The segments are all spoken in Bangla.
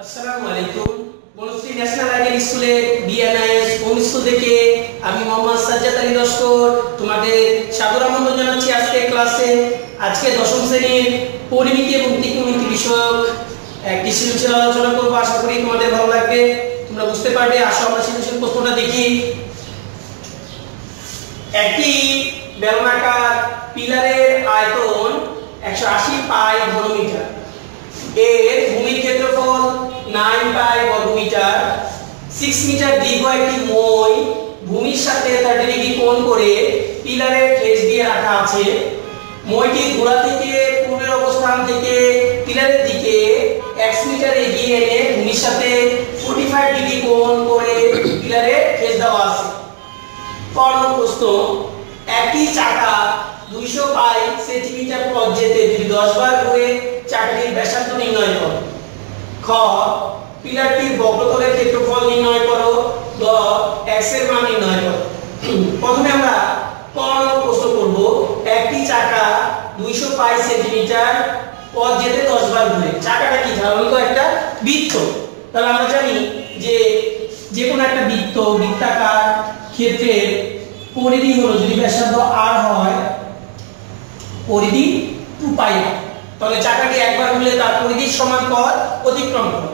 আসসালামু আলাইকুম। বনশ্রী ন্যাশনাল আইডিয়াল স্কুলের বিএনআইএস হোম স্কুল থেকে আমি মোহাম্মদ সাজ্জাদ আলী লস্কর তোমাদের সাদর আমন্ত্রণ জানাচ্ছি আজকে ক্লাসে। আজকে দশম শ্রেণীর পরিমিতি এবং ত্রিকোণমিতি বিষয়ক একটি সৃজনশীল আলোচনা করব। আশা করি তোমাদের ভালো লাগবে, তোমরা বুঝতে পারবে। আসো আমরা সৃজনশীল প্রশ্নটা দেখি। একটি বেলনাকার পিলারের আয়তন 180 পাই ঘনমিটার, এর ভূমির ক্ষেত্রফল 9 পাই বর্গমিটার, 6 মিটার দীর্ঘ একটি মই ভূমির সাথে 30 ডিগ্রি কোণ করে পিলারের ঠেস দিয়ে রাখা আছে। মইটি গোড়া থেকে পূর্বের অবস্থান থেকে পিলারের দিকে x মিটার এগিয়ে এনে ভূমির সাথে 45 ডিগ্রি কোণ করে পিলারে ঠেস দেওয়া আছে। পরের প্রশ্ন, একটি চাকা 200 পাই সেন্টিমিটার পথ যেতে যদি 10 বার ঘুরে চাকাটির ব্যাসার্ধ নির্ণয় করো। খ, পিলারটির বক্রতলের ক্ষেত্রফল নির্ণয় করো। গ, x এর মান নির্ণয় করো। প্রথমে আমরা ক নম্বর প্রশ্ন করব। একটি চাকা 200 পাই সেন্টিমিটার পথ যেতে 10 বার ঘুরে। চাকাটা কি? সাধারণত একটা বৃত্ত। তাহলে আমরা জানি যে কোনো একটা বৃত্তাকার ক্ষেত্রের পরিধি হলো, যদি ব্যাসার্ধ r হয়, পরিধি 2 পাই হয়। তাহলে চাকাটি একবার ঘুরলে তার পরিধির সমান পথ অতিক্রম করে।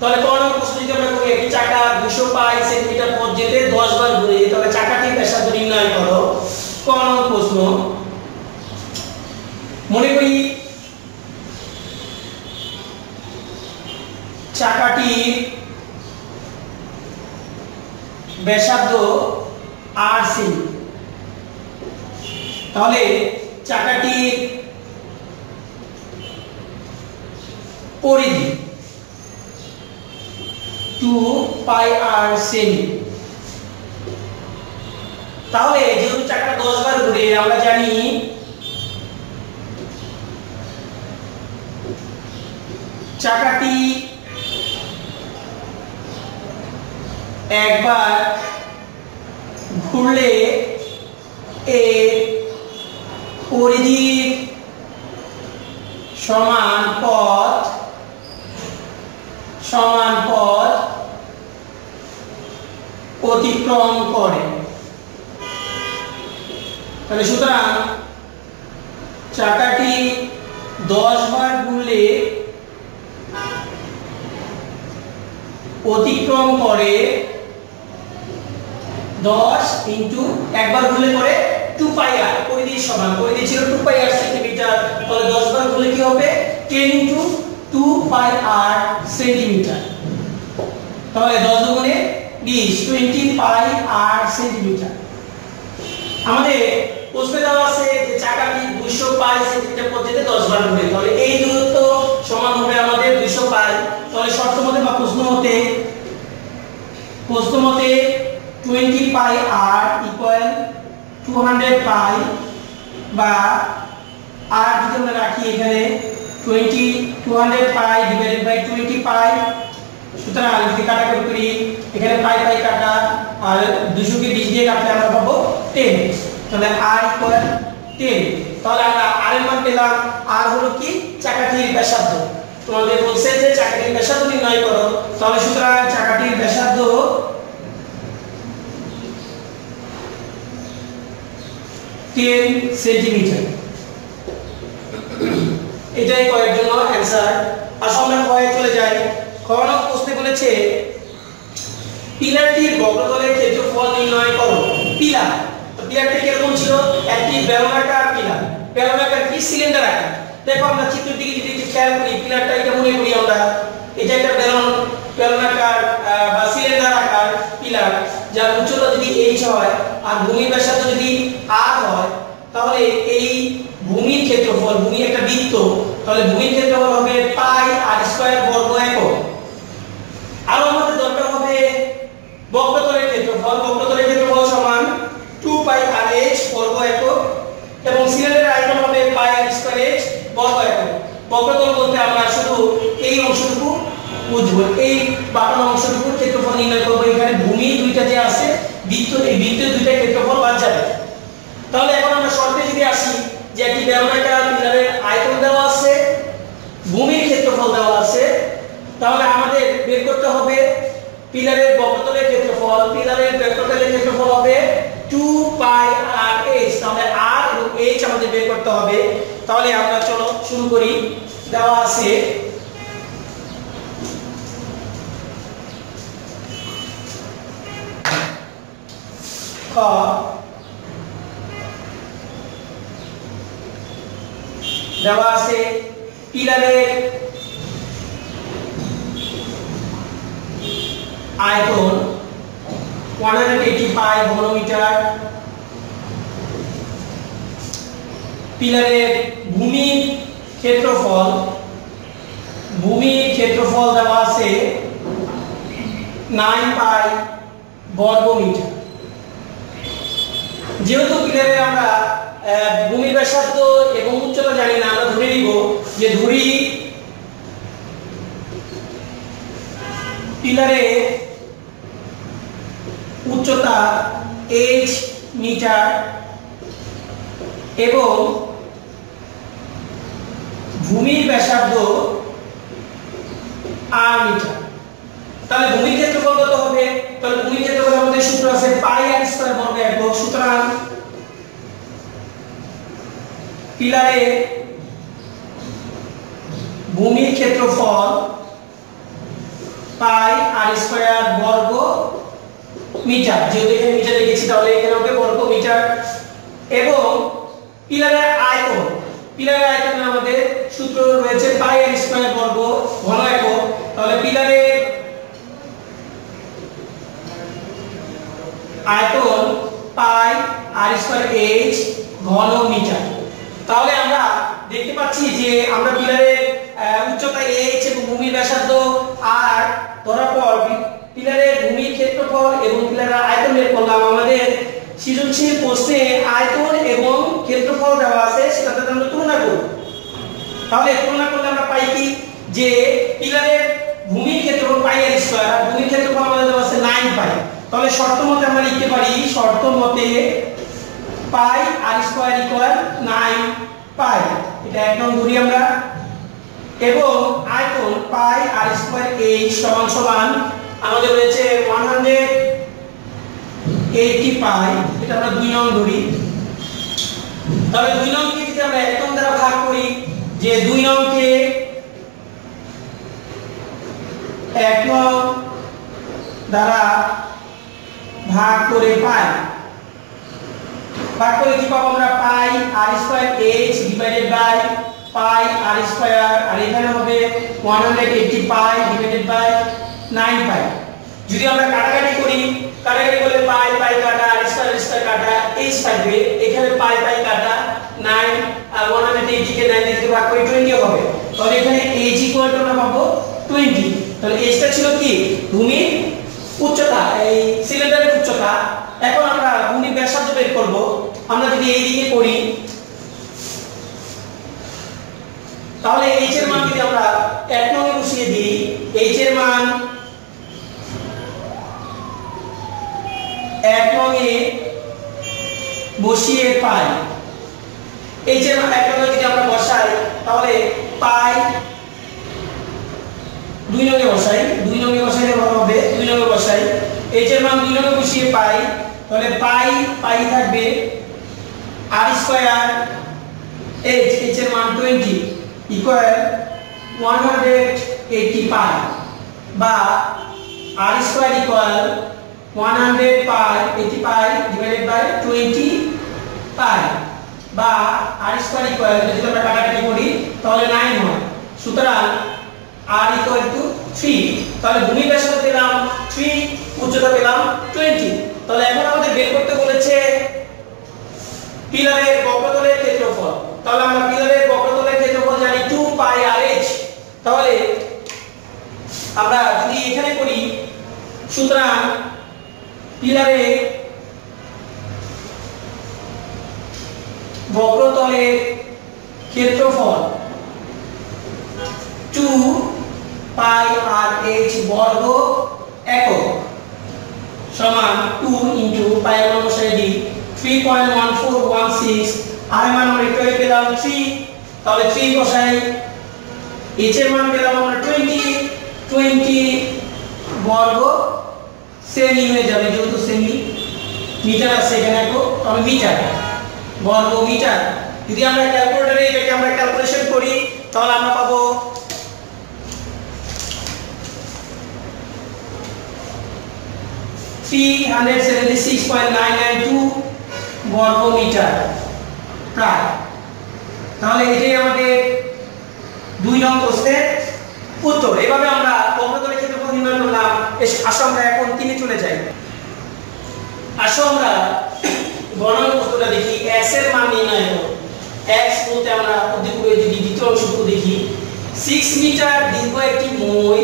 তাহলে কোন প্রশ্ন যদি আমরা করি, একটি চাকা 200 পাই সেন্টিমিটার পথ যেতে 10 বার ঘুরে, তাহলে চাকাটির ব্যাসার্ধ নির্ণয় করো। কোন প্রশ্ন, মনে করি চাকাটির ব্যাসার্ধ r সেমি। তাহলে চাকাটির পরিধি 2 পাই r সেমি। তাহলে যেহেতু চাকাটা 10 বার ঘুরে, আমরা জানি চাকাটি একবার ঘুরলে এর পরিধির সমান পথ অতিক্রম করে। তাহলে সুতরাং চাকাটি 10 বার ঘুরলে অতিক্রম করে 10 ইনটু একবার ঘুরলে করে 2 পাই r, পরিধির সমান। পরিধি ছিল 2 পাই r সেন্টিমিটার, তাহলে 10 বার ঘুরলে কি হবে? 10 ইনটু 2 পাই r সেন্টিমিটার। তাহলে 10 গুণে 20, 20 পাই r সেন্টিমিটার। আমাদের প্রশ্নে দেওয়া আছে যে চাকাটি 200 পাই সেন্টিমিটার পথ যেতে 10 বার ঘুরে, তাহলে এই দূরত্ব সমান হবে আমাদের 200 পাই। তাহলে শর্ত মতে বা প্রশ্ন মতে 20 পাই r ইকুয়াল 200 পাই, বা r যদি আমরা রাখি এখানে 200 পাই ডিভাইডেড বাই 20 পাই। সুতরাং যদি কাটাকাটি করি, এখানে পাই পাই কাটা, আর 200 কে 20 দিয়ে কাটলে আমরা পাবো 10। তাহলে r ইকুয়াল 10। তাহলে আমরা r এর মান পেলাম। r হলো কি? চাকাটির ব্যাসার্ধ। তোমাদের বলছে যে চাকাটির ব্যাসার্ধ নির্ণয় করো। তাহলে সুতরাং চাকাটির ব্যাসার্ধ 10 সেন্টিমিটার। এটাই কয়ের জন্য অ্যানসার। আসলে আমরা কয়ে চলে যাই। খ নম্বর প্রশ্নে বলেছে পিলারটির বক্রতলের ক্ষেত্রফল নির্ণয় করো। পিলারটি কিরকম ছিল? একটি বেলনাকার পিলার। বেলনাকার কি? সিলিন্ডার আকার। দেখো আমরা চিত্রের দিকে যদি খেয়াল করি, পিলারটা এটা মনে করি আমরা, এটা একটা বেলনাকার বা সিলিন্ডার আকার পিলার, যার উচ্চতা যদি h হয় আর ভূমির ব্যাসার্ধ যদি r হয়, তাহলে এই ভূমির ক্ষেত্রফল, ভূমি একটা বৃত্ত, তাহলে ভূমির ক্ষেত্রফল হবে পাই r স্কয়ার বর্গ একক। আর আমাদের দরকার হবে বক্রতলের ক্ষেত্রফল। বক্রতলের ক্ষেত্রফল সমান 2 পাই r h বর্গ একক, এবং সিলিন্ডারের আয়তন হবে পাই r স্কয়ার h বর্গ একক। বক্রতল বলতে আমরা শুধু এই অংশটুকু বুঝবো, এই বাঁকানো অংশটুকুর ক্ষেত্রফল নির্ণয় করব। এখানে ভূমি দুইটা যে আছে, বৃত্ত, এই বৃত্তের দুইটা ক্ষেত্রফল বাদ যাবে। তাহলে এখন আমরা শর্তে যদি আসি, যে একটি বেলনাকার পিলারের আয়তন দেওয়া আছে, ভূমির ক্ষেত্রফল দেওয়া আছে, তাহলে আমাদের পিলারের বক্রতলের ক্ষেত্রফল, পিলারের ভেক্টরতলের ক্ষেত্রফল হবে 2 পাই আর h। তাহলে r এবং h আমাদের বের করতে হবে। তাহলে আমরা চলো শুরু করি। দেওয়া আছে খ দেওয়া আছে পিলারের আয়তন 180 পাই ঘনমিটার, পিলারের ভূমির ক্ষেত্রফল দেওয়া আছে 9 পাই বর্গ মিটার। যেহেতু পিলারে আমরা ভূমির ব্যাসার্ধ এবং উচ্চতা জানি না, আমরা ধরে নিব যে ধরি পিলারের উচ্চতা h মিটার এবং ভূমির ব্যাসার্ধ r মিটার। তাহলে ভূমির ক্ষেত্রফল কত হবে? তাহলে ভূমির ক্ষেত্রফল আমাদের সূত্র আছে পাই r স্কয়ার বর্গ একক। সুতরাং পিলারের ভূমির ক্ষেত্রফল পাই r স্কয়ার বর্গ মিটার, যেহেতু এখানে মিটার লিখেছি তাহলে এখানে হবে বর্গ মিটার। এবং পিলারের আয়তন আমাদের সূত্র রয়েছে পাই r স্কয়ার বর্গ ঘন একক। তাহলে পিলারের আয়তন পাই r স্কয়ার h ঘন মিটার। তাহলে আমরা দেখতে পাচ্ছি যে আমরা পিলারের উচ্চতা h এবং ভূমির ব্যাসার্ধ r ধরার পর পিলারের ভূমির ক্ষেত্রফল এবং পিলারের আয়তন বের করলাম। আমাদের সৃজনশীল প্রশ্নে আয়তন এবং ক্ষেত্রফল দেওয়া আছে, সেটাতে আমরা তুলনা করব। তাহলে তুলনা করলে আমরা পাই কি যে পিলারের ভূমির ক্ষেত্রফল পাই r স্কয়ার আর ভূমির ক্ষেত্রফল আমাদের দেওয়া আছে 9 পাই। তাহলে শর্ত মতে আমরা লিখতে পারি শর্ত মতে পাই r স্কয়ার ইকুয়াল 9 পাই, এটা একদম ধরি আমরা। এবং আয়তন পাই r স্কয়ার h সমান সমান আমাদের রয়েছে 180 পাই, এটা আমরা 2 নং ধরি। তাহলে 2 নংকে যদি আমরা 1 নং দ্বারা ভাগ করি, যে 2 নংকে 1 নং দ্বারা ভাগ করে পাই, ভাগ করে কি পাবো আমরা? Pi r square h divided by pi r square, আর এখানে হবে 180 পাই ডিভাইডেড বাই 9 পাই। যদি আমরা কাটাকাটি করি, কাটাকাটি করলে পাই পাই কাটা r স্কয়ার কাটা h থাকবে, এখানে পাই পাই কাটা 9 আর 180 কে 9 দিয়ে ভাগ করে 20 হবে। তাহলে এখানে h ইকুয়াল টু আমরা পাবো 20। তাহলে h টা ছিল কি? ভূমির উচ্চতা, এই সিলিন্ডারের উচ্চতা। এখন আমরা ভূমির ব্যাসার্ধ বের করব। আমরা যদি এই দিকে করি তাহলে h এর মান যদি আমরা 1 নং এ বসিয়ে দিই, h এর মান 1 নং এ বসিয়ে পাই, h এর মান 1 নং এ যদি আমরা বসাই তাহলে পাই 2 নং এ বসাই, 2 নং এ বসাইলে ভালো হবে। 2 নং এ বসাই, h এর মান 2 নং এ বসিয়ে পাই, তাহলে পাই পাই থাকবে r স্কয়ার h এর মান 20 ইকুয়াল 180 পাই, বা r স্কয়ার ইকুয়াল 100 পাই 80 পাই ডিভাইডেড বাই 20 পাই, বা r স্কয়ার ইকুয়াল, যদি আমরা কাটাকাটি করি তাহলে 9 হয়। সুতরাং r ইকুয়াল টু 3। তাহলে ভূমির ব্যাসার্ধ পেলাম 3, উচ্চতা পেলাম 20। তাহলে এখন আমাদের বের করতে বলেছে পিলারের বক্রতলের ক্ষেত্রফল। তাহলে আমরা পিলারের বক্রতলের ক্ষেত্রফল জানি 2 পাই r h। তাহলে আমরা যদি এখানে করি, সুতরাং পিলারের বক্রতলের ক্ষেত্রফল 2 পাই r h বর্গ একক সমান 2 ইনটু পাই এর মান বসাই দিই 3.1416, আর এর মান আমরা একটু পেলাম 3। তাহলে 3 বসাই, h এর মান পেলাম আমরা 20 বর্গ সেমি হয়ে যাবে, যেহেতু সেমি মিটার আছে এখানে, তাহলে মিটার বর্গ মিটার। যদি আমরা ক্যালকুলেটরে এটাকে আমরা ক্যালকুলেশন করি তাহলে আমরা পাবো 376.992 বর্গ মিটার প্রায়। তাহলে এটাই আমাদের 2 নং প্রশ্নের উত্তর। এভাবে আমরা অভ্যন্তরীণ ক্ষেত্রফল নির্ণয় করলাম। আসো আমরা এখন 3 এ চলে যাই। আসো আমরা গণনা প্রশ্নটা দেখি। x এর মান নির্ণয় করো। x বলতে আমরা অধিকূলে যদি দ্বিতীয় অংশটুকু দেখি, 6 মিটার দীর্ঘ একটি মই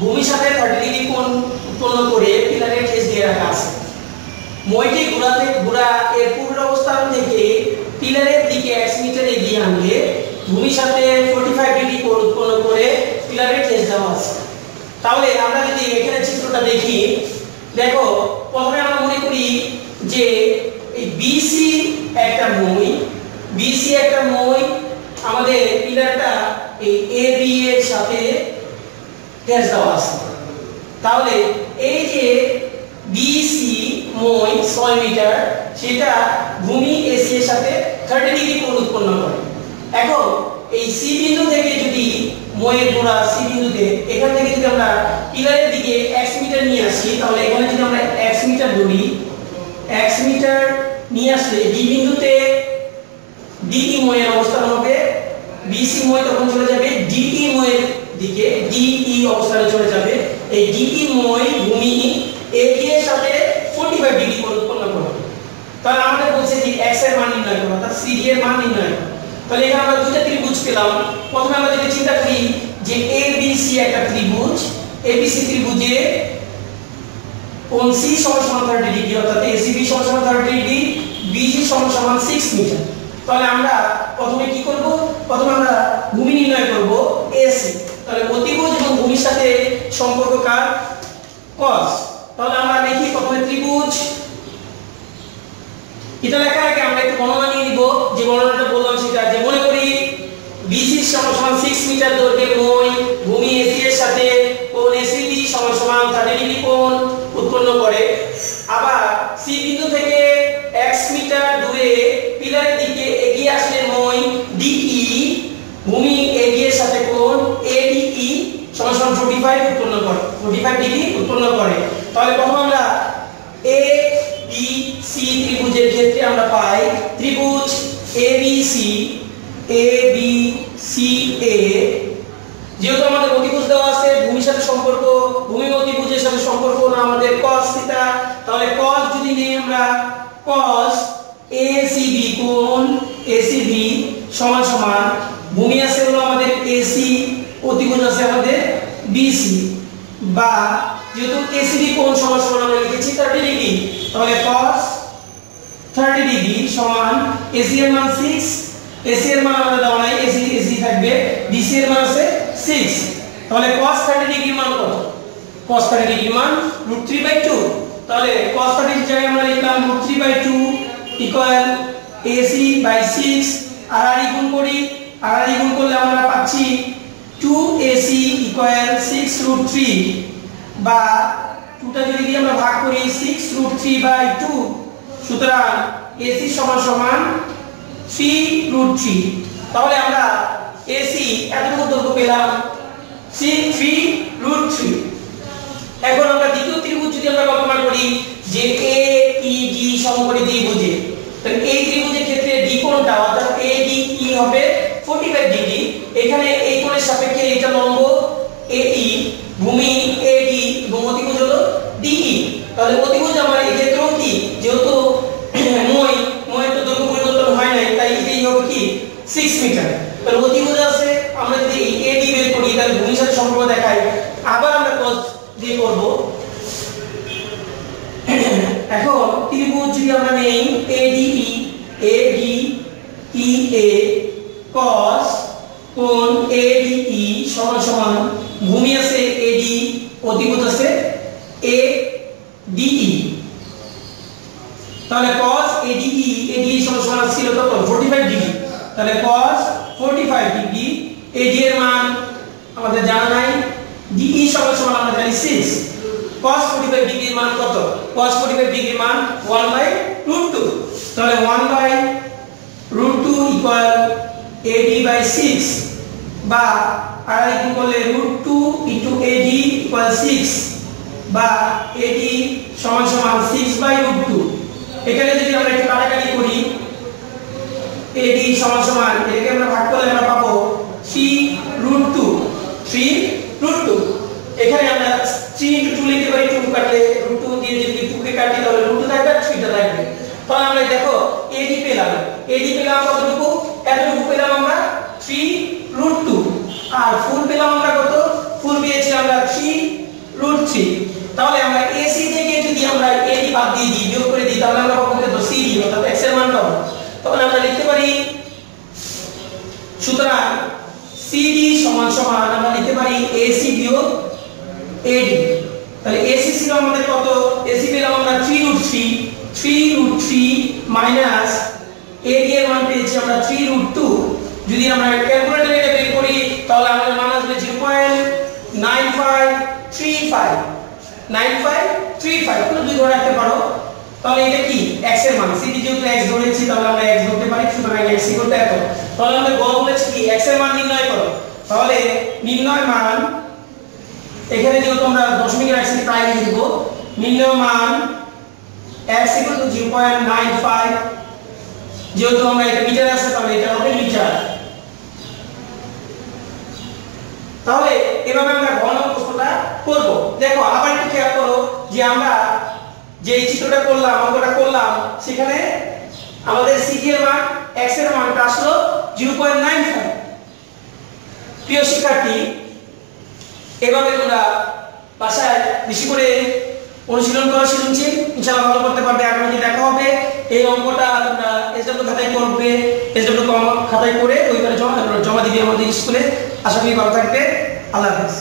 ভূমির সাথে 30 ডিগ্রি কোণ উৎপন্ন করে পিলারের ঠেস দিয়ে রাখা আছে। মইটি ঘোরা এর পূর্বের অবস্থান থেকে পিলারের দিকে 1 মিটার এগিয়ে আনলে ভূমির সাথে 45 ডিগ্রি কোণ উৎপন্ন করে পিলারের ঠেস দেওয়া আছে। তাহলে আমরা যদি এখানে চিত্রটা দেখি, দেখো প্রথমে আমরা মনে করি যে এই বিসি একটা মই, আমাদের পিলারটা এই এবি এর সাথে ঠেস দেওয়া আছে। তাহলে এই যে বিসি মই 6 মিটার, সেটা ভূমি এসি এর সাথে 30 ডিগ্রি কোণ উৎপন্ন করে। এখন এই সি বিন্দু থেকে যদি মইয়ের গোড়া সি বিন্দুতে, এখান থেকে যদি আমরা পিলারের দিকে x মিটার নিয়ে আসি, তাহলে এখানে যদি আমরা x মিটার ধরি, x মিটার নিয়ে আসলে ডি বিন্দুতে ডিই মইয়ের অবস্থান হবে, বিসি মই তখন চলে যাবে ডিই মইয়ের দিকে, ডিই অবস্থানে চলে যাবে। এই ডিই মই ভূমি এবি এর সাথে 45 ডিগ্রি কোণ উৎপন্ন করবে। তাহলে আমাদের বলছে যে x এর মান নির্ণয় করো, অর্থাৎ CD এর মান নির্ণয় করো। তাহলে এখানে আমরা দুটো ত্রিভুজ পেলাম। প্রথমে আমরা যদি চিন্তা করি যে ABC একটা ত্রিভুজ, ABC ত্রিভুজে কোণ C সমান 30 ডিগ্রি, অর্থাৎ ACB সমান 30 ডিগ্রি, BC সমান 6 মিটার। তাহলে আমরা প্রথমে কি করব? প্রথমে আমরা ভূমি নির্ণয় করব AC। তাহলে অতিভুজ এবং ভূমির সাথে সম্পর্ক কার? cos। তাহলে আমরা লিখি প্রথমে ত্রিভুজ। এটা লেখার আগে আমরা একটু গণনা নিয়ে নিব। যে গণনাটা বললাম সেটা, যে মনে করি BC সমান 6 মিটার দৈর্ঘ্যের মই ভূমি AC এর সাথে কোণ ACB সমান 30 ডিগ্রি কোণ উৎপন্ন করে। আবার C বিন্দু থেকে x মিটার দূরে পিলারের দিকে এগিয়ে আসলে মই DE ভূমি AB এর সাথে কোণ ADE সমান 45 উৎপন্ন করে, 45 ডিগ্রি উৎপন্ন করে। তাহলে প্রথমে আমরা ABC ত্রিভুজের ক্ষেত্রে আমরা পাই ত্রিভুজ ABCA, যেহেতু আমাদের অতিভুজ দেওয়া আছে, ভূমির সাথে সম্পর্ক, ভূমি অতিভুজের সাথে সম্পর্ক না আমাদের cos থিটা। তাহলে cos যদি নেই আমরা, cos ACB কোণ ACB সমান ভূমি আছে হলো আমাদের AC, অতিভুজ আছে আমাদের BC, বা যেহেতু ACB কোণ সমান আমরা লিখেছি 30 ডিগ্রি, তাহলে cos 30 ডিগ্রি সমান AC এর মান 6, AC এর মান আমাদের দেওয়া নাই, AC থাকবে, BC এর মান আছে 6। তাহলে cos 30 ডিগ্রি মান কত? cos 30 ডিগ্রি মান √3/2। তাহলে cos 30 এর জায়গায় আমরা লিখলাম √3/2 ইকুয়াল AC/6। আর গুণ করি, আর গুণ করলে আমরা পাচ্ছি 2AC ইকুয়াল 6√3, বা 2টা যদি দিয়ে আমরা ভাগ করি 6√3/2, সুতরাং AC সমান 3√3। তাহলে আমরা AC এতটুকু দৈর্ঘ্য পেলাম 3√3। এখন আমরা দ্বিতীয় ত্রিভুজ যদি আমরা কল্পনা করি যে AED সমকোণী ত্রিভুজে, তাহলে এই ত্রিভুজের ক্ষেত্রে ডি কোণটা অর্থাৎ ADE হবে 45 ডিগ্রি। এখানে এই কোণের সাপেক্ষে এটা লম্ব AE, ভূমি AD এবং অতিভুজ হলো DE। তাহলে অতিভুজ আমরা এই ক্ষেত্রেও কি, যেহেতু মইয়ের তো দৈর্ঘ্য পরিবর্তন হয় নাই, তাই এটাই হবে কি 6 মিটার। তাহলে অতিভুজ আছে, আমরা যদি এই AD বের করি তাহলে ভূমির সাথে সম্পর্ক দেখাই। আবার আমরা cos দিয়ে করব। এখন ত্রিভুজ যদি আমরা নেই ADEA cos কোণ ADE সমান ভূমি আছে AD, অতিভুজ আছে ADE। তাহলে cos ADE সমান ছিল কত? 45 ডিগ্রি। তাহলে cos 45 ডিগ্রি, AD এর মান আমাদের জানা নাই, DE সমান আমরা জানি 6, cos 45 ডিগ্রির মান কত cos 45 ডিগ্রি মান 1/√2 তাহলে 1/√2 ইকুয়াল AD/6 বা আর ইকুয়াল করলে √2 * AD ইকুয়াল 6 বা AD সমান 6/√2 এখানে যদি আমরা একটু কাটাকাটি করি AD সমান এটাকে আমরা ভাগ করলে আমরা পাবো 3√2 এখানে আমরা 3 * 2 লিখতে পারি 2 কাটলে √2 দিয়ে যদি 2 কে কাটি তাহলে √2 থাকবে 3 টা থাকবে তাহলে আমরা দেখো AD পেলাম কতটুকু এতটুকু পেলাম আমরা 3√2 আর ফুল পেলাম আমরা কত ফুল পেয়েছি আমরা 3√3 তাহলে আমরা AC থেকে যদি আমরা AD বাদ দিয়ে দিই বিয়োগ করে দিই তাহলে আমরা পাবো কত CD অর্থাৎ x এর মান পাবো তখন আমরা লিখতে পারি সুতরাং CD সমান আমরা লিখতে পারি AC বিয়োগ AD তাহলে AC ছিল আমাদের কত AC পেলাম আমরা 3√3 মাইনাস AD এর মান পেয়েছি আমরা 3√2 যদি আমরা ক্যালকুলেটরে এটা বের করি তাহলে আমাদের মান আসবে 0.9535 তুমি দুই ধরে রাখতে পারো তাহলে এটা কি x এর মান CD যেহেতু x ধরেছি তাহলে আমরা x ধরতে পারি সুতরাং x ইকুয়াল এত তাহলে আমাদের গ বলেছে কি x এর মান নির্ণয় করো তাহলে নির্ণয় মান এখানে যেহেতু আমরা দশমিক রাখছি তাই লিখব নির্ণয় মান x = 0.95 যেহেতু আমরা এটা মিটার আছে তাহলে এটা হবে মিটার তাহলে এভাবে আমরা ঘন প্রশ্নটা করব দেখো আবার একটু খেয়াল করো যে আমরা যে চিত্রটা করলাম অঙ্কটা করলাম সেখানে আমাদের CD এর মান x এর মানটা আসলো 0.95 প্রিয় শিক্ষার্থী এভাবে তোমরা বাসায় বেশি করে অনুশীলন করা শিখুনছি ইনশাআল্লাহ ভালো করতে পারবে আগামীতে দেখা হবে এই অঙ্কটা তোমরা এসডব্লিউ খাতায় করবে এসডব্লিউ খাতায় করে ওইবারে জমা দিবে আমাদের স্কুলে আশা করি ভালো থাকবে আল্লাহ হাফেজ